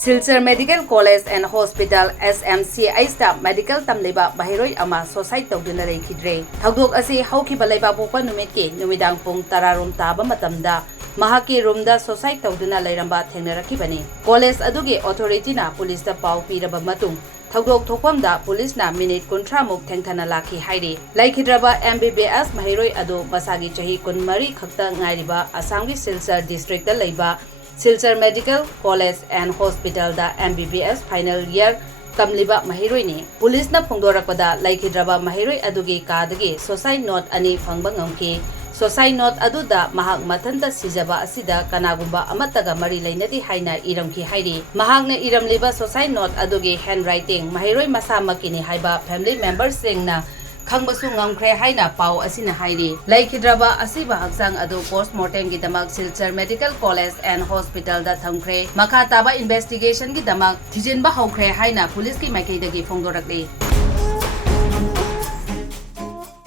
Silchar Medical College and Hospital SMCI staff medical Tamliba Maheiroi ama society Touduna Leikhire. Thagdok asi haukiba leibabokpa numitki numidang pung tararom taba matamda mahaki roomda society Touduna leiramba thengnarakibani. College adugi authority na police da pau piraba matung Thagdok thokpamda police na minute kontramuk thengthana lakhi hairi. Leikhiraba MBBS Maheiroi adu masagi chahi kunmari khakta ngairiba Assamgi Silchar district da leiba Silchar Medical College and Hospital da MBBS final year Tamliba Maheiroi ni police na phongdorakpada Leikhiraba Maheiroi adugi kadagi society note ani phangba ngamki society note aduda mahak mathanta sijaba asida kanagumba amataga mari leinadi haina iramki hairi mahakna iramliba society note adugi handwriting Maheiroi masamakini haiba family members singna khangbasu ngamkhre haina pau asina hairi Leikhiraba asiba haksang adu postmortem gi damak Silchar Medical College and Hospital da thamkhre makha taba investigation gi damak thijinba haukhre haina police ki maikai dagi phongdorakli